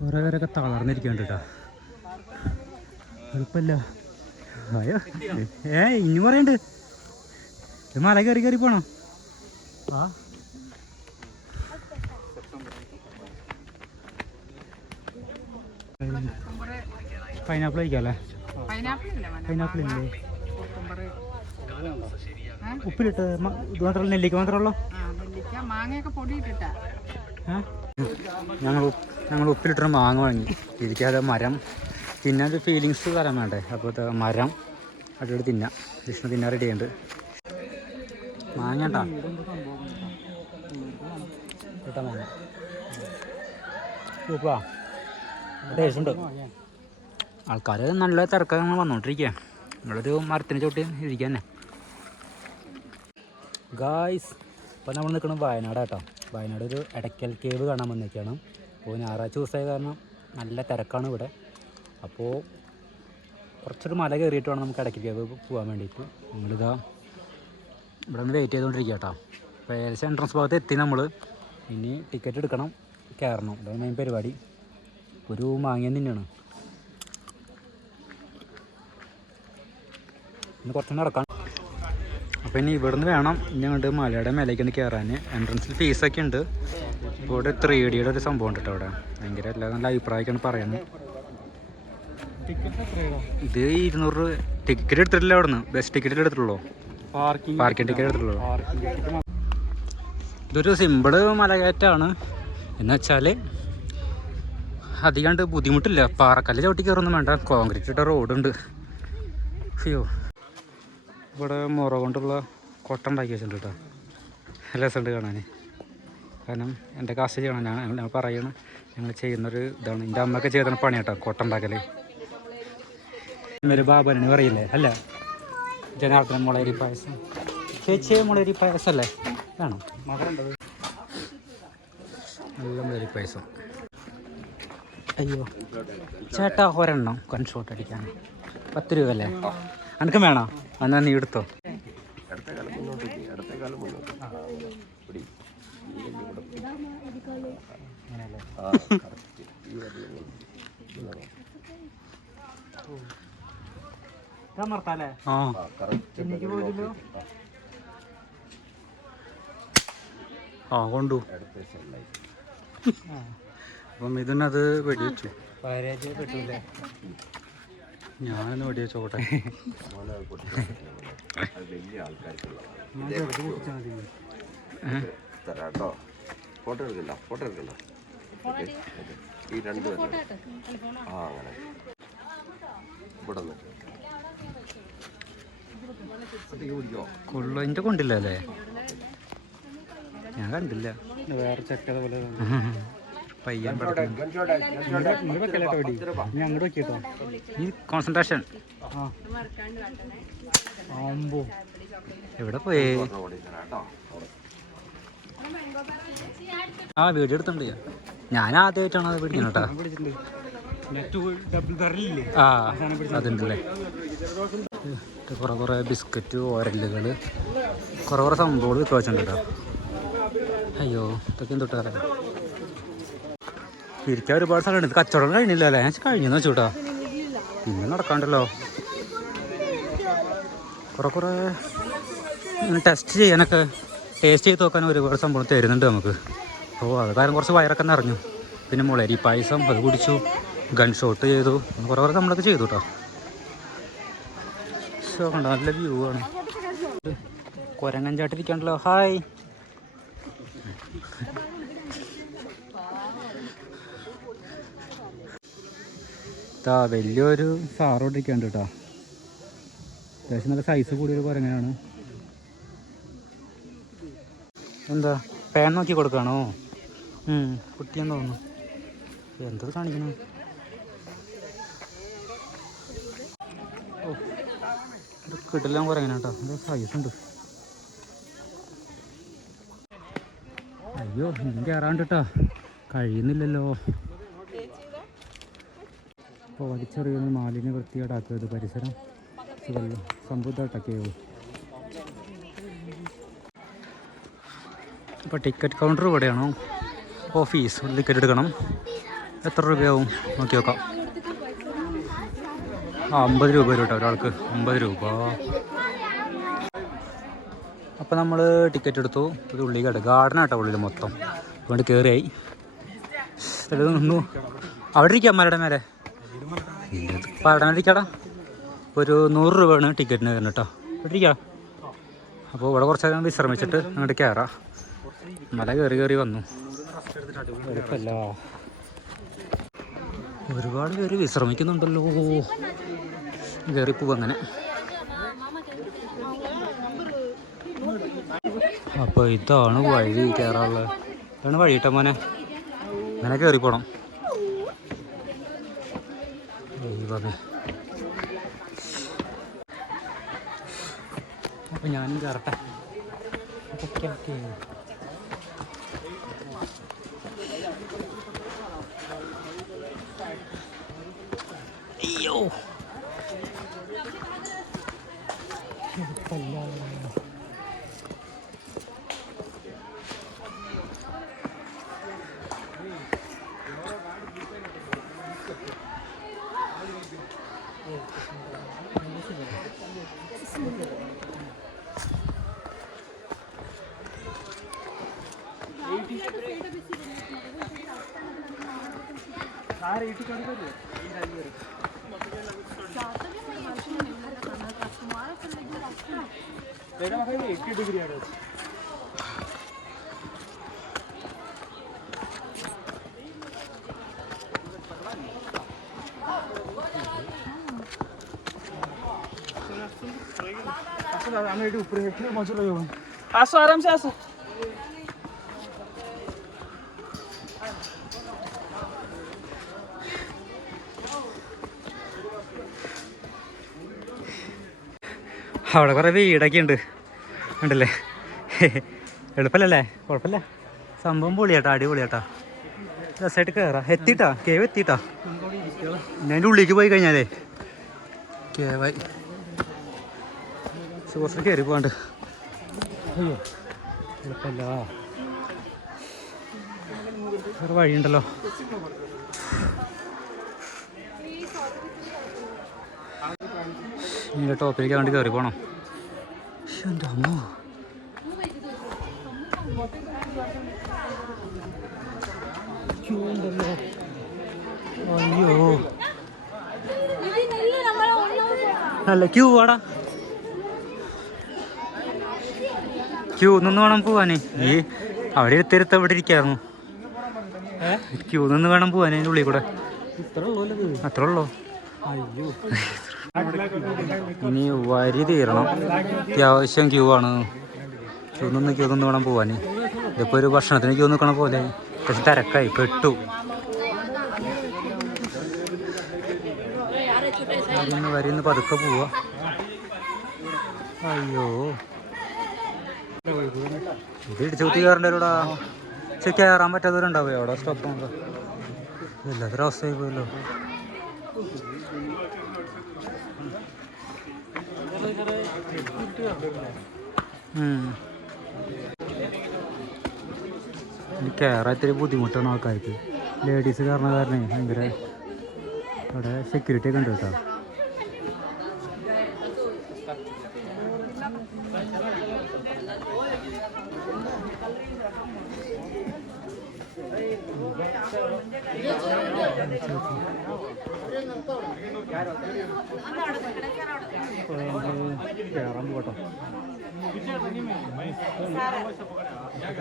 കുറേ പേരൊക്കെ തളർന്നിരിക്കുന്നുണ്ട് കേട്ടോ. എളുപ്പമല്ല. അയ്യോ ഏ ഇനി പറയണ്ട്. ഇത് മല കയറി കയറി പോണോ? ആ. പൈനാപ്പിൾ കഴിക്കാല്ലേ പൈനാപ്പിൾ ഇല്ല? ഉപ്പിലിട്ട് ഇത് മാത്രമല്ല നെല്ലിക്ക മാത്രമല്ലോ ഞങ്ങൾ ഞങ്ങൾ ഉപ്പിലിട്ടൊരു മാങ്ങ വാങ്ങി. ഇരിക്കാതെ മരം. തിന്നാൻ ഒരു ഫീലിങ്സ് തരാൻ വേണ്ടേ. അപ്പോൾ മരം. അടിപൊളി തിന്നാം. വിഷ്ണു തിന്നാൻ റെഡി ഉണ്ട് മാങ്ങ കേട്ടാ കേട്ടാ മാങ്ങ സൂപ്പാ ടേസ്റ്റ് ഉണ്ട്. ആൾക്കാർ നല്ല തിരക്കങ്ങൾ വന്നുകൊണ്ടിരിക്കുക നമ്മളൊരു മരത്തിന് ചോട്ടി ഇരിക്കാൻ ഗായ്സ് ഇപ്പം നമ്മൾ നിൽക്കുന്നത് കേട്ടോ വയനാട് ഒരു എടയ്ക്കൽ കേവ് കാണാൻ വന്നിരിക്കുകയാണ് അപ്പോൾ ഞായറാഴ്ച ദിവസമായ കാരണം നല്ല തിരക്കാണ് ഇവിടെ. അപ്പോൾ കുറച്ചൊരു മല കയറിയിട്ട് വേണം നമുക്ക് ഇടയ്ക്ക് കേവ് പോകാൻ വേണ്ടിയിട്ട്. നമ്മളിതാ ഇവിടെ നിന്ന് വെയിറ്റ് ചെയ്തുകൊണ്ടിരിക്കുക കേട്ടോ. അപ്പോൾ ഏകദേശം എൻട്രൻസ് ഭാഗത്ത് എത്തി നമ്മൾ ഇനി ടിക്കറ്റ് എടുക്കണം കയറണം. ഇതാണ് മെയിൻ പരിപാടി. ഒരു മാങ്ങ തന്നെയാണ്. ഇന്ന് കുറച്ച് നടക്കാം. അപ്പോൾ ഇനി ഇവിടുന്ന് വേണം ഇനി അങ്ങോട്ട് മലയുടെ മേലേക്ക് ഒന്ന് കയറാൻ എൻട്രൻസിൽ ഫീസൊക്കെ ഉണ്ട്. ഇവിടെ ത്രീ ഡിയുടെ ഒരു സംഭവം ഉണ്ട് കേട്ടോ അവിടെ? ഭയങ്കര എല്ലാ നല്ല അഭിപ്രായമൊക്കെയാണ് പറയുന്നത്. ഇത് ഇരുന്നൂറ് രൂപ ടിക്കറ്റ് എടുത്തിട്ടില്ല അവിടെ നിന്ന് ബസ് ടിക്കറ്റ് എടുത്തിട്ടുള്ളൂ? പാർക്കിംഗ് ടിക്കറ്റ് എടുത്തിട്ടുള്ളൂ ഇതൊരു സിമ്പിൾ മലകയറ്റാണ് എന്ന് വെച്ചാൽ അധികമായിട്ട് ബുദ്ധിമുട്ടില്ല. പാറക്കല്ല് ചവിട്ടി കയറൊന്നും വേണ്ട. കോൺക്രീറ്റ് ഇട്ട റോഡുണ്ട് അയ്യോ. ഇവിടെ മുറ കൊണ്ടുള്ള കൊട്ട ഉണ്ടാക്കി വെച്ചിട്ടുണ്ട് കേട്ടോ രസമുണ്ട് കാണാൻ കാരണം എന്റെ കാശ് ചെയ്യണം ഞാൻ ഞാൻ പറയണം ഞങ്ങൾ ചെയ്യുന്നൊരു ഇതാണ്. എന്റെ അമ്മയൊക്കെ ചെയ്തണ പണി കേട്ടോ കോട്ട ഉണ്ടാക്കൽ ഒരു ബാബനു പറയില്ലേ? അല്ല. ജനാർദ്ദന മുളരി പായസം. ചേച്ചി മുളരി പായസം അല്ലേ വേണോ നല്ല മുളരി പായസം. അയ്യോ. ചേട്ടാ ഒരെണ്ണം കൺഷോട്ട് അടിക്കാൻ പത്ത് രൂപ അല്ലേ അനക്കും വേണോ? എന്നാ നീ എടുത്തോ. ആ. ആ കൊണ്ടു. അപ്പം ഇതിനത് വെടിവെച്ചു. ഞാനൊന്ന് വെടിവെച്ചോട്ടെ ഫോട്ടോ എടുക്കണ്ട ഫോട്ടോ എടുക്കില്ല. ഈ രണ്ട് ആ. അങ്ങനെ. ഇവിടെ കൊള്ളു എന്റെ കൊണ്ടില്ല അല്ലേ? ഞാൻ കണ്ടില്ല. വേറെ ചക്കത പോലെ പയ്യൻ പഠിക്കുന്നു ഞാൻ അങ്ങോട്ട് വെക്കിട്ടോ ഈ കോൺസെൻട്രേഷൻ എവിടെ പോയേ? ആ വീഡിയോ എടുത്തിട്ടുണ്ട് ഞാൻ. ആദ്യമായിട്ടാണ് അത് പിടിക്കുന്നത് കേട്ടോ. ആ അതുണ്ടല്ലേ. കുറെ കുറെ കുറേ ബിസ്ക്കറ്റ് ഓരല്ലുകൾ കുറെ കുറെ സംഭവങ്ങൾ വിൽക്കുക വെച്ചിട്ടുണ്ട് കേട്ടോ. അയ്യോ ഇതൊക്കെ എന്തൊട്ടാ? ഇരിക്കാൻ ഒരുപാട് സ്ഥലമുണ്ട്. ഇത് കച്ചവടം കഴിഞ്ഞില്ല അല്ലേ? ഞാൻ കഴിഞ്ഞെന്ന് വെച്ചു കേട്ടോ. പിന്നെ നടക്കാണ്ടല്ലോ. കുറെ കുറെ ടെസ്റ്റ് ചെയ്യാനൊക്കെ ടേസ്റ്റ് ചെയ്ത് നോക്കാൻ ഒരുപാട് സംഭവം തരുന്നുണ്ട് നമുക്ക്. അപ്പോൾ അത് കാരണം കുറച്ച് വയറൊക്കെ നിറഞ്ഞു. പിന്നെ മുളരി പായസം അത് കുടിച്ചു ഗൺ ഷോട്ട് ചെയ്തു കുറേ കുറേ നമ്മളൊക്കെ ചെയ്തു കേട്ടോ ഷോ നല്ല വ്യൂ ആണ്. കുരങ്ങൻ ചാട്ടിരിക്കാണ്ടല്ലോ ഹായ് വലിയൊരു സാറോട്ടിരിക്കാണ്ട് കേട്ടോ അത്യാവശ്യം നല്ല സൈസ് കൂടിയൊരു കുരങ്ങനാണ്. എന്താ പേൺ നോക്കി കൊടുക്കാണോ? കുട്ടിയെന്ന് തോന്നുന്നു. എന്തത് കാണിക്കണം? ഓ ഇത് കിട്ടില്ല കേട്ടോ. സൈസ് ഉണ്ട്. അയ്യോ ഇനിയും കയറാണ്ട് കേട്ടോ കഴിയുന്നില്ലല്ലോ. ഇപ്പോൾ വലിച്ചെറിയുന്ന മാലിന്യ വൃത്തികേടാക്കരുത് പരിസരം. സമ്പുദ്ധമായിട്ടൊക്കെയോ അപ്പോൾ ടിക്കറ്റ് കൗണ്ടർ ഇവിടെയാണോ? ഓഫീസ് ടിക്കറ്റ് എടുക്കണം. എത്ര രൂപയാവും? നോക്കി നോക്കാം. ആ അമ്പത് രൂപ വരും കേട്ടോ ഒരാൾക്ക്. അമ്പത് രൂപ. അപ്പോൾ നമ്മൾ ടിക്കറ്റ് എടുത്തു. ഒരു ഉള്ളി കേട്ടോ ഗാർഡൻ ആട്ടോ ഉള്ളിൽ മൊത്തം. അതുകൊണ്ട് കയറിയായി നിന്നു. അവിടെ ഇരിക്കാം മലയുടെ മേലെ. ഇരിക്കാടാ. ഒരു നൂറ് രൂപയാണ് ടിക്കറ്റിന് വരുന്നത് കേട്ടോ. ഇവിടെ ഇരിക്കാം. അപ്പോൾ ഇവിടെ കുറച്ച് നേരം വിശ്രമിച്ചിട്ട് അങ്ങോട്ട് കയറാം മല കയറി കയറി വന്നു. ഒരുപാട് പേര് വിശ്രമിക്കുന്നുണ്ടല്ലോ. കയറിപ്പോവും അങ്ങനെ. അപ്പോൾ ഇതാണ് വഴി കയറാനുള്ളത് ഇതാണ് വഴി കേട്ടോ മോനെ അങ്ങനെ കയറിപ്പോണം അപ്പോൾ ഞാനും കയറട്ടെ ഓക്കെ ഓക്കെ 哎呦，又不了。এইটি ডিগ্রি আর আছে আসো আরামসে আসো അവിടെ കുറേ വീടൊക്കെ ഉണ്ട് ഉണ്ടല്ലേ എളുപ്പമല്ലേ കുഴപ്പമില്ല. സംഭവം പൊളിയാട്ടോ അടിപൊളിയാട്ടോ. രസമായിട്ട് കയറാം എത്തിട്ടാ കേവ് എത്തിട്ടാ ഞാൻ ഉള്ളിലേക്ക് പോയി കഴിഞ്ഞാലേ കേവായി. സോസിൽ കയറി പോകാണ്ട് അയ്യോ എളുപ്പമല്ല. വഴിയുണ്ടല്ലോ. ഇതിന്റെ ടോപ്പിലേക്ക് വേണ്ടി കയറി പോകണം എന്റെ അമ്മ. അയ്യോ നല്ല ക്യൂ വാടാ. ക്യൂ നിന്ന് വേണം പോവാനേ. ഈ അവിടെ ഇരുത്തിരുത്ത് അവിടെ ഇരിക്കായിരുന്നു. ക്യൂ നിന്ന് വേണം പോവാനേ അതിന്റെ ഉള്ളിൽ കൂടെ. അത്രേ ഉള്ളൂ. അയ്യോ. ഇനി വരി തീരണം. അത്യാവശ്യം ക്യൂ ആണ്. ക്യൂ നിന്ന് ക്യൂ നിന്ന് വേണം പോവാൻ ഇതിപ്പോൾ ഒരു ഭക്ഷണത്തിന് ക്യൂ നിൽക്കണ പോലെ. പക്ഷെ തിരക്കായി. പെട്ടു. വരിന്ന് പതുക്കെ പോവാ. അയ്യോ. ഇത് ഇടിച്ചു കുത്തി കയറേണ്ടവരോടാ പക്ഷെ കയറാൻ പറ്റാത്തവരുണ്ടാവോ അവിടെ? സ്റ്റോപ്പ് അവസ്ഥയായി പോയല്ലോ. കയറാൻ ഇത്തിരി ബുദ്ധിമുട്ടാണ് ആൾക്കാർക്ക്. ലേഡീസ് കാരണം കാരണേ ഭയങ്കര അവിടെ സെക്യൂരിറ്റി ഒക്കെ ഉണ്ട് കേട്ടോ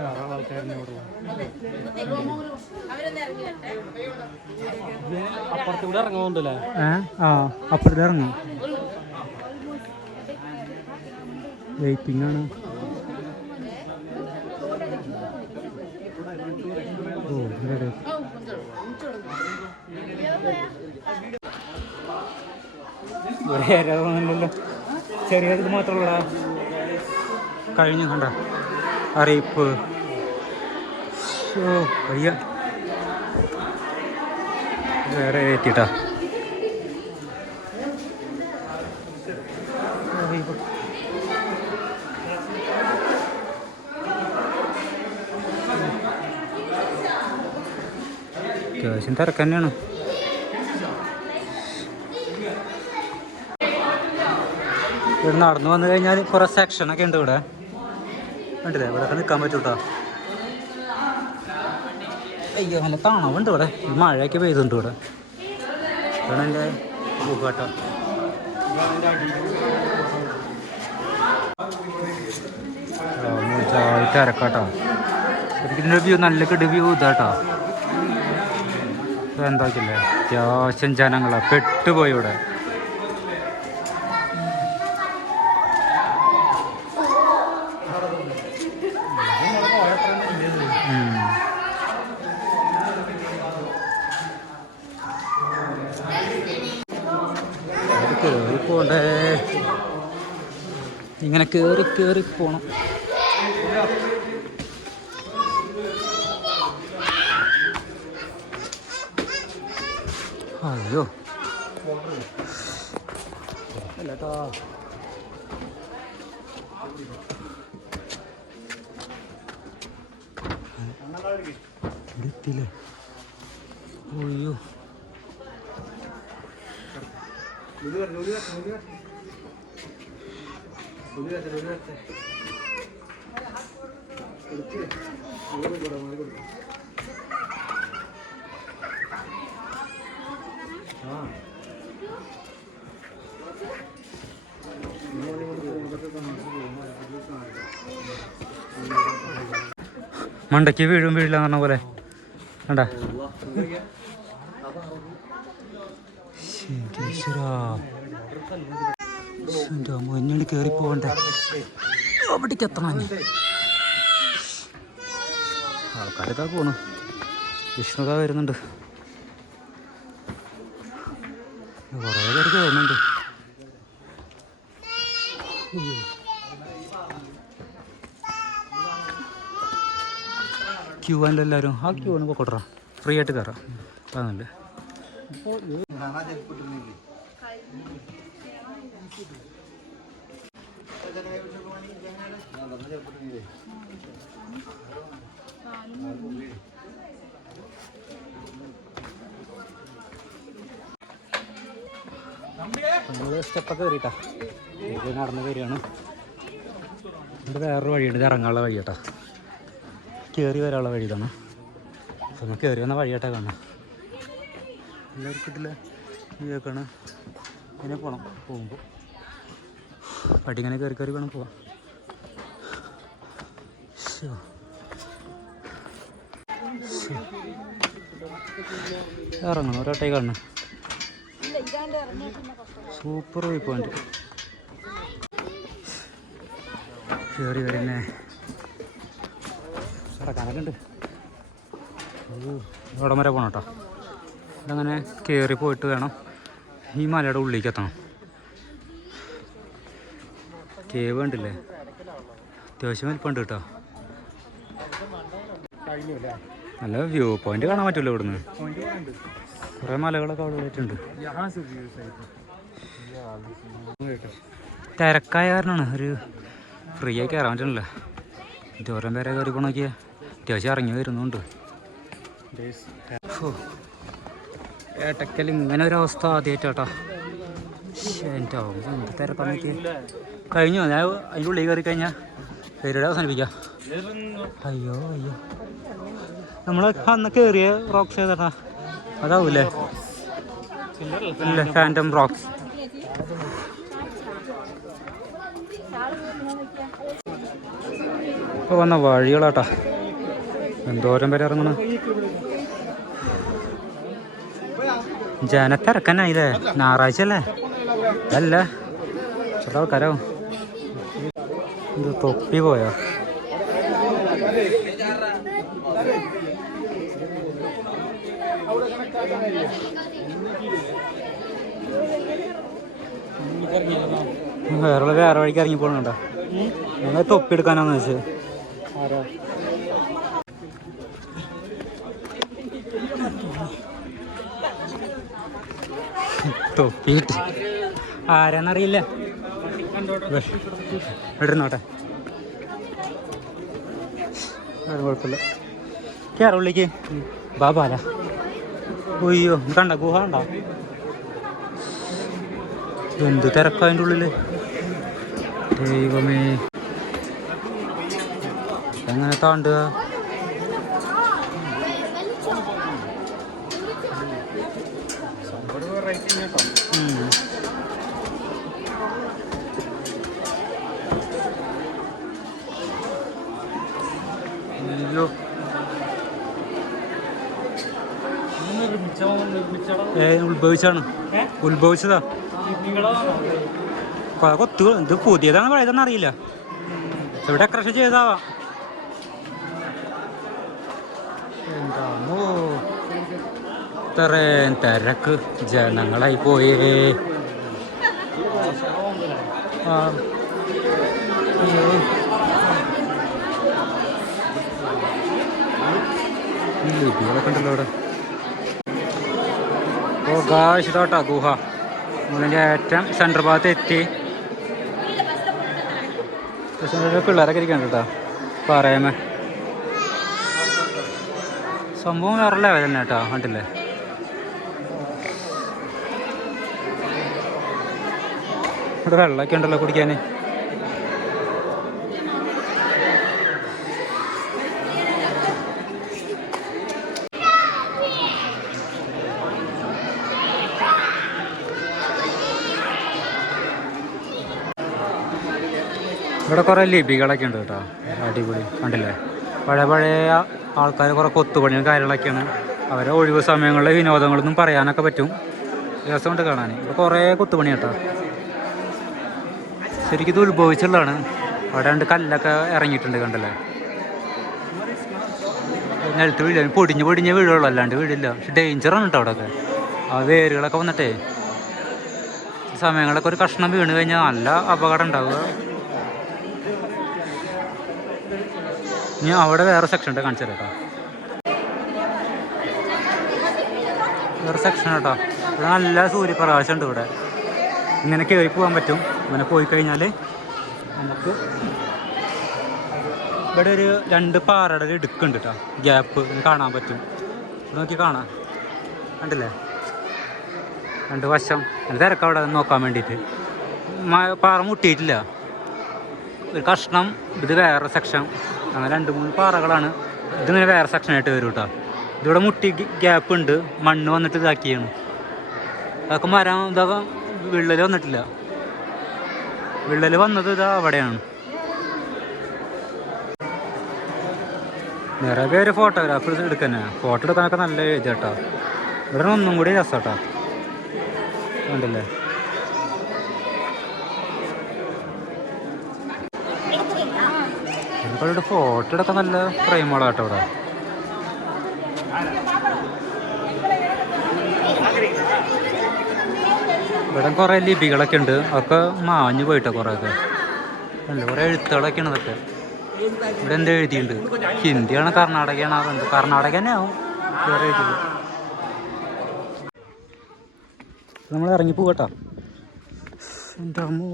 ധാരാളം ആൾക്കാരിനെ ഇവിടെ അപ്പുറത്തൂടെ ഇറങ്ങുന്നുണ്ടല്ലേ ആ അപ്പുറത്ത് ഇറങ്ങും വെയിറ്റിംഗ് ആണ്. ഓ ഇവിടെ ഇവിടെ ചെറിയത് മാത്രമുള്ള കഴിഞ്ഞു കണ്ട? അറിയിപ്പ്. വയ്യ. വേറെ എത്തിട്ടാ അത്യാവശ്യം തിരക്ക് തന്നെയാണ്. ഇവിടെ നടന്നു വന്നു കഴിഞ്ഞാൽ കുറേ സെക്ഷനൊക്കെ ഉണ്ട് ഇവിടെ. കണ്ടില്ലേ? ഇവിടെ നിൽക്കാൻ പറ്റും കേട്ടോ അയ്യോ നല്ല തണവുണ്ട് ഇവിടെ. മഴയൊക്കെ പെയ്തുണ്ട് ഇവിടെ. ഇതാണ് എന്റെ തിരക്കാട്ടോ. വ്യൂ നല്ല കിട് വ്യൂ ഇതാട്ടോ. എന്താക്കില്ലേ അത്യാവശ്യം ജനങ്ങളാ. പെട്ടുപോയി ഇവിടെ ഉം. അത് കേറി പോണ്ടേ കയറി കേറി പോണം. അയ്യോ. അല്ലട്ടോ ഇവിടെ എത്തിയില്ലേ അയ്യോ. മണ്ടയ്ക്ക് വീഴും വീഴില്ല എന്ന് പറഞ്ഞ പോലെ. കണ്ടാ? എന്റെ മഞ്ഞളി കയറി പോകണ്ടേ? അവിടേക്ക് എത്തണം ഇനി. ആൾക്കാരൊക്കെ പോണു. വിഷ്ണുക വരുന്നുണ്ട്. കുറേ പേർക്ക് വരുന്നുണ്ട്. ക്യൂ ആണല്ലോ എല്ലാവരും ആ ക്യൂ ആണ് പോക്കോട്ടറ ഫ്രീ ആയിട്ട് കയറാം അതാണല്ലേ നമ്മൾ സ്റ്റെപ്പൊക്കെ കയറിയിട്ടാ ഇത് നടന്ന് കയറിയാണ് ഇവിടെ വേറൊരു വഴിയുണ്ട്. ഇത് ഇറങ്ങാനുള്ള വഴി കേട്ടാ കയറി വരാനുള്ള വഴി ഇതാണ്. നമുക്ക് കയറി വന്ന വഴി കേട്ടാ കാണാം എല്ലാവർക്കും കിട്ടില്ല ഇതൊക്കെയാണ് ഇങ്ങനെ പോകണം പോകുമ്പോൾ പടി ഇങ്ങനെ കയറി കയറി വേണം പോവാം. ഇറങ്ങണം ഒരോട്ടായി കാണണം. സൂപ്പർ വ്യൂ പോയിന്റ് കയറി വരുന്നേ. കണക്കുണ്ട് ഇവിടം വരെ പോകണം കേട്ടോ. ഇതങ്ങനെ കയറി പോയിട്ട് വേണം ഈ മലയുടെ ഉള്ളിലേക്ക് എത്തണം. കേവ് കണ്ടില്ലേ അത്യാവശ്യം വലിപ്പമുണ്ട് കേട്ടോ. നല്ല വ്യൂ പോയിന്റ് കാണാൻ പറ്റുമല്ലോ ഇവിടുന്ന്. കുറെ മലകളൊക്കെ അവിടെ ഉള്ളിട്ടുണ്ട് തിരക്കായ കാരണമാണ് ഒരു ഫ്രീ ആയി കയറാൻ പറ്റണില്ല. ദൂരം പേരെ കയറി പോണോക്കിയ അത്യാവശ്യം ഇറങ്ങി വരുന്നുണ്ട്. ഏട്ടക്കൽ ഇങ്ങനെ ഒരു അവസ്ഥ ആദ്യമായിട്ടാ എന്റെ അമ്മ എന്ത് കഴിഞ്ഞു? ഞാൻ അതിന്റെ ഉള്ളിൽ കയറി കഴിഞ്ഞാൽ പേരുടെ അവസാനിപ്പിക്കാം. അയ്യോ അയ്യോ. നമ്മൾ അന്ന് കയറിയ റോക്സ് ഏതാ അതാവൂലേ ഇല്ല ഫാന്റം റോക്സ് ഇപ്പോൾ വന്ന വഴികളാട്ടാ. എന്തോരം പേര് ഇറങ്ങണം? ജനത്തിറക്കാനായില്ലേ ഞായറാഴ്ച അല്ലേ അല്ല ചില ആൾക്കാരാവും ഇത് തൊപ്പി പോയോ? വേറെ വേറെ വഴിക്ക് ഇറങ്ങി പോകണുണ്ടോ ഞങ്ങൾ തൊപ്പി എടുക്കാനാന്ന് വെച്ചത് തൊപ്പി കിട്ടി. ആരാന്നറിയില്ല. ഇടുന്നോട്ടെ അത് കുഴപ്പമില്ല. കയറുള്ളിക്ക് ബാബാല ഒയ്യോ കണ്ട ഗുഹ ഉണ്ടോ? എന്ത് തിരക്ക അതിന്റെ ഉള്ളിൽ? ദൈവമേ. എങ്ങനെ താണ്ടുക? ഉം. ഏ ഉത്ഭവിച്ചാണ്? ഉത്ഭവിച്ചതാ. കൊത്തുകൾ ഇത് പുതിയതാണ് പഴയതെന്ന് അറിയില്ല. ഇവിടെ കൃഷി ചെയ്താവാ എന്താണോ? ഇത്രയും തിരക്ക് ജനങ്ങളായി പോയേ. ആ. ലിപികളൊക്കെ ഉണ്ടല്ലോ ഇവിടെ ഓ ഗാഷ് ഇതോട്ടാ ഗുഹ. നമ്മളിന്റെ ഏറ്റവും സെന്റർ ഭാഗത്ത് എത്തി. പിള്ളേരൊക്കെ ഇരിക്കണ്ട കേട്ടോ. പറയാമേ സംഭവം വേറെ ലെവൽ തന്നെ കേട്ടോ കണ്ടില്ലേ? ഇവിടെ വെള്ളമൊക്കെ ഉണ്ടല്ലോ കുടിക്കാൻ. ഇവിടെ കുറേ ലിപികളൊക്കെ ഉണ്ട് കേട്ടോ. അടിപൊളി. കണ്ടില്ലേ? പഴയ പഴയ ആൾക്കാർ കുറേ കൊത്തുപണിയും കാര്യങ്ങളൊക്കെയാണ്. അവരെ ഒഴിവ് സമയങ്ങളിലെ വിനോദങ്ങളൊന്നും പറയാനൊക്കെ പറ്റും. രസമുണ്ട് കാണാൻ ഇവിടെ കുറേ കൊത്തുപണി കേട്ടോ. ശരിക്കും ഇത് ഉത്ഭവിച്ചുള്ളതാണ്. അവിടെ രണ്ട് കല്ലൊക്കെ ഇറങ്ങിയിട്ടുണ്ട് കണ്ടല്ലേ? നിലത്ത് വീഴ പൊടിഞ്ഞ് പൊടിഞ്ഞ് വീഴുള്ളൂ. അല്ലാണ്ട് വീഴില്ല. പക്ഷെ ഡേഞ്ചറാണ് കേട്ടോ അവിടെയൊക്കെ. ആ വേരുകളൊക്കെ വന്നിട്ടേ. സമയങ്ങളൊക്കെ ഒരു കഷ്ണം വീണ് കഴിഞ്ഞാൽ നല്ല അപകടം ഉണ്ടാവുക. ഇനി അവിടെ വേറെ സെക്ഷൻ ഉണ്ട് കാണിച്ചു തരാം വേറെ സെക്ഷൻ കേട്ടോ. ഇവിടെ നല്ല സൂര്യപ്രകാശം ഉണ്ട് ഇവിടെ. ഇങ്ങനെ കയറി പോകാൻ പറ്റും. ഇങ്ങനെ പോയി കഴിഞ്ഞാൽ നമുക്ക് ഇവിടെ ഒരു രണ്ട് പാറയുടെ ഒരു ഇടുക്കുണ്ട് കേട്ടോ. ഗ്യാപ്പ് കാണാൻ പറ്റും. ഇവിടെ നോക്കി കാണാം. കണ്ടില്ലേ? രണ്ട് വശം. തിരക്ക് അവിടെ നോക്കാൻ വേണ്ടിയിട്ട്. പാറ മുട്ടിയിട്ടില്ല. ഒരു കഷ്ണം ഇത് വേറെ സെക്ഷൻ അങ്ങനെ രണ്ട് മൂന്ന് പാറകളാണ്. ഇതിങ്ങനെ വേറെ സെക്ഷനായിട്ട് വരും കേട്ടോ ഇതിവിടെ മുട്ടി ഗ്യാപ്പ് ഉണ്ട്. മണ്ണ് വന്നിട്ട് ഇതാക്കിയാണ്. അതൊക്കെ മരം ഇതൊക്കെ വിള്ളൽ വന്നിട്ടില്ല. വിള്ളൽ വന്നത് ഇതാ അവിടെയാണ്. നിറയെ പേര് ഫോട്ടോഗ്രാഫർ എടുക്കാനാ ഫോട്ടോ എടുക്കാനൊക്കെ നല്ല ഇതാട്ടോ ഇവിടെ ഒന്നും കൂടി രസം കേട്ടോ കണ്ടില്ലേ ഇവിടെ ഫോട്ടോ എടുക്കാൻ നല്ല ഫ്രെയിമുകളാട്ടോ ഇവിടെ. ഇവിടെ കുറേ ലിപികളൊക്കെ ഉണ്ട്. അതൊക്കെ മാഞ്ഞു പോയിട്ടോ കുറേ ഒക്കെ അല്ല കുറേ എഴുത്തുകളൊക്കെയാണ് ഇതൊക്കെ ഇവിടെ എന്താ എഴുതിയിട്ടുണ്ട്? ഹിന്ദിയാണ് കർണാടകയാണ്? അതെന്ത് കർണാടക തന്നെ ആവും. നമ്മൾ ഇറങ്ങി പോകട്ടോ എന്റെ അമ്മോ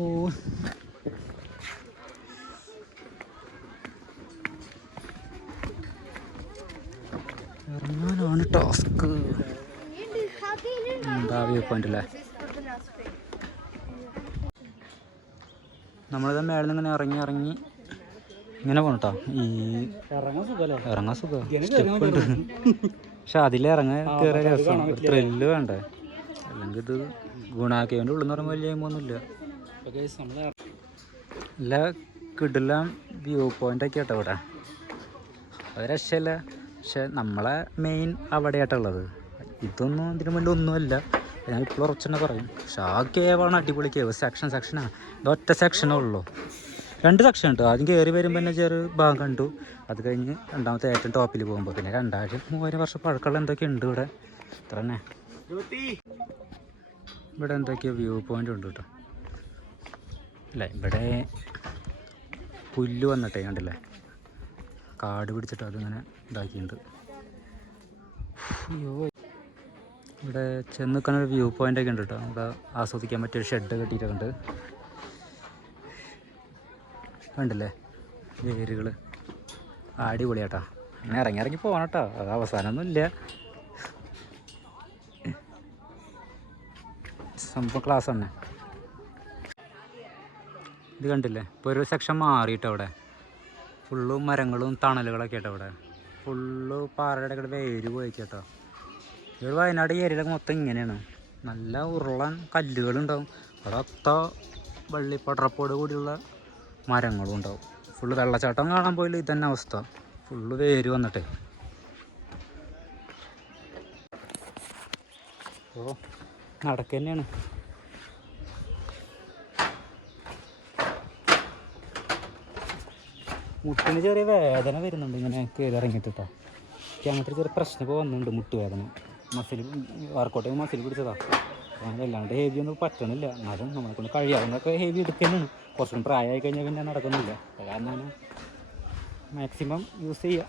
ഇറങ്ങാനാണ് ടാസ്ക്. എന്താ വ്യൂ പോയിന്റ് അല്ലേ നമ്മളിത് മേളിൽ നിന്ന് ഇങ്ങനെ ഇറങ്ങി ഇറങ്ങി ഇങ്ങനെ പോണട്ടോ ഈ ഇറങ്ങാൻ സുഖം. പക്ഷെ അതിലിറങ്ങാൻ കയറിയ രസം. ഒരു ത്രില്ല് വേണ്ടേ? അല്ലെങ്കിൽ ഇത് ഗുണാക്കേന്റെ ഉള്ളിൽ നിന്ന് പറയുമ്പോൾ വലിയ ഒന്നുമില്ല എല്ലാ കിടിലാം കിടിലം വ്യൂ പോയിന്റ് ഒക്കെ കേട്ടോ ഇവിടെ. അത് രക്ഷയില്ല. പക്ഷെ നമ്മളെ മെയിൻ അവിടെയായിട്ടുള്ളത്. ഇതൊന്നും ഇതിനു വേണ്ടി ഒന്നുമല്ല. ഞാൻ ഇപ്പോൾ ഉറച്ചെന്നെ പറയും. പക്ഷെ ആ കേവാണ് അടിപൊളി കേവ് സെക്ഷൻ സെക്ഷനാണ് ഇത് ഒറ്റ സെക്ഷനേ ഉള്ളൂ. രണ്ട് സെക്ഷൻ ഉണ്ട്. ആദ്യം കയറി വരുമ്പോൾ തന്നെ ചെറു ഭാഗം കണ്ടു. അത് കഴിഞ്ഞ് രണ്ടാമത്തെ ഏറ്റവും ടോപ്പിൽ പോകുമ്പോൾ പിന്നെ രണ്ടായിരം മൂവായിരം വർഷം പഴക്കമുള്ള എന്തൊക്കെ ഉണ്ട് ഇവിടെ. ഇത്ര തന്നെ. ഇവിടെ എന്തൊക്കെയോ വ്യൂ പോയിന്റ് ഉണ്ട് കേട്ടോ. അല്ല ഇവിടെ പുല്ല് വന്നിട്ടേ കണ്ടില്ലേ? കാട് പിടിച്ചിട്ട് അതിങ്ങനെ ഇതാക്കിയിട്ടുണ്ട്. അയ്യോ. ഇവിടെ ചെന്ന് നിൽക്കുന്ന ഒരു വ്യൂ പോയിന്റ് ഒക്കെ ഉണ്ട് കേട്ടോ. ഇവിടെ ആസ്വദിക്കാൻ പറ്റിയ ഒരു ഷെഡ് കെട്ടിയിട്ടൊക്കെ ഉണ്ട്. കണ്ടില്ലേ? വേരുകൾ അടിപൊളിയാട്ടാ. അങ്ങനെ ഇറങ്ങി ഇറങ്ങി പോകണം കേട്ടോ. അത് അവസാനമൊന്നും ഇല്ല സംഭവം ക്ലാസ് തന്നെ ഇത് കണ്ടില്ലേ? ഇപ്പോൾ ഒരു സെക്ഷൻ മാറിയിട്ടവിടെ ഫുള്ളും മരങ്ങളും തണലുകളൊക്കെ ആട്ടോ അവിടെ. ഫുള്ള് പാറയുടെ കൂടെ വേര് പോയിട്ടോ ഇവിടെ വയനാട് ഏരിയയിലൊക്കെ മൊത്തം ഇങ്ങനെയാണ്. നല്ല ഉരുളൻ കല്ലുകളുണ്ടാവും. അവിടെ ഒത്ത വള്ളിപ്പടറപ്പോട് കൂടിയുള്ള മരങ്ങളും ഉണ്ടാവും. ഫുള്ള് വെള്ളച്ചാട്ടം കാണാൻ പോയില്ല ഇതന്നെ അവസ്ഥ. ഫുള്ള് വേര് വന്നിട്ട്. ഓ നടക്ക തന്നെയാണ്. മുട്ടിന് ചെറിയ വേദന വരുന്നുണ്ട്. ഇങ്ങനെ കയറി ഇറങ്ങിയിട്ട് കേട്ടോ എനിക്ക് അങ്ങനത്തെ ചെറിയ പ്രശ്നമൊക്കെ വന്നിട്ടുണ്ട് മുട്ടുവേദന. മസിൽ വർക്കൗട്ട് ചെയ്യുമ്പോൾ മസിൽ പിടിച്ചതാ. അങ്ങനെ അല്ലാണ്ട് ഹെവി ഒന്നും പറ്റണില്ല. എന്നാലും നമ്മളെ കൊണ്ട് കഴിയാവുന്നൊക്കെ ഹെവി എടുക്കുന്നതാണ് കുറച്ചും പ്രായമായി കഴിഞ്ഞാൽ പിന്നെ നടക്കുന്നില്ല. കാരണം മാക്സിമം യൂസ് ചെയ്യുക